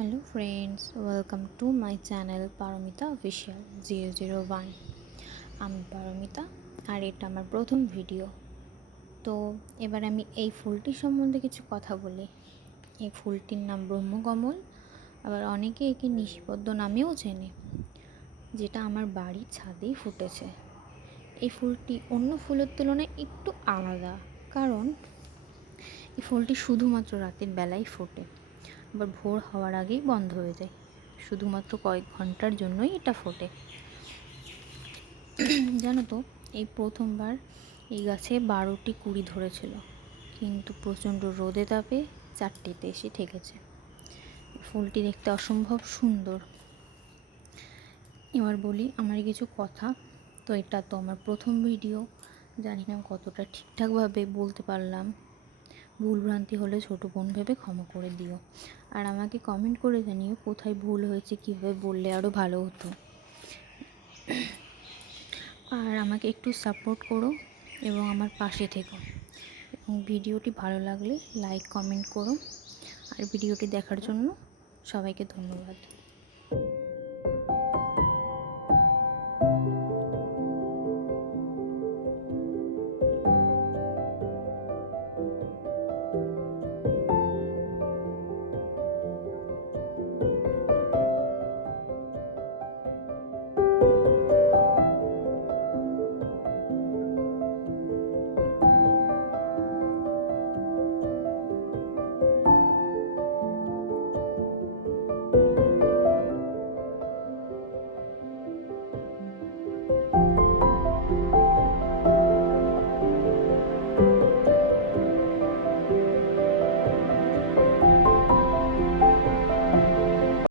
Hello friends, welcome to my channel Paromita official 001। আমি পারমিতা, আর এটা আমার প্রথম ভিডিও। তো এবার আমি এই ফুলটির সম্বন্ধে কিছু কথা বলি। এই ফুলটির নাম ব্রহ্মকমল, আবার অনেকে একে নিশিপদ্ম নামেও চেনে, যেটা আমার বাড়ির ছাদেই ফুটেছে। এই ফুলটি অন্য ফুলের তুলনায় একটু আলাদা, কারণ এই ফুলটি শুধুমাত্র রাতের বেলায় ফোটে, আবার ভোর হওয়ার আগেই বন্ধ হয়ে যায়। শুধুমাত্র কয়েক ঘন্টার জন্যই এটা ফোটে। জানো তো, এই প্রথমবার এই গাছে 12টি কুড়ি ধরেছিল, কিন্তু প্রচণ্ড রোদে তাপে 4টিতে এসে ঠেকেছে। ফুলটি দেখতে অসম্ভব সুন্দর। এবার বলি আমার কিছু কথা। তো এটা তো আমার প্রথম ভিডিও, জানি না কতটা ঠিকঠাকভাবে বলতে পারলাম। ভুলভ্রান্তি হলে ছোটো বোন ভেবে ক্ষমা করে দিও, আর আমাকে কমেন্ট করে জানিও কোথায় ভুল হয়েছে, কীভাবে বললে আরও ভালো হতো। আর আমাকে একটু সাপোর্ট করো এবং আমার পাশে থেকো, এবং ভিডিওটি ভালো লাগলে লাইক কমেন্ট করো। আর ভিডিওটি দেখার জন্য সবাইকে ধন্যবাদ।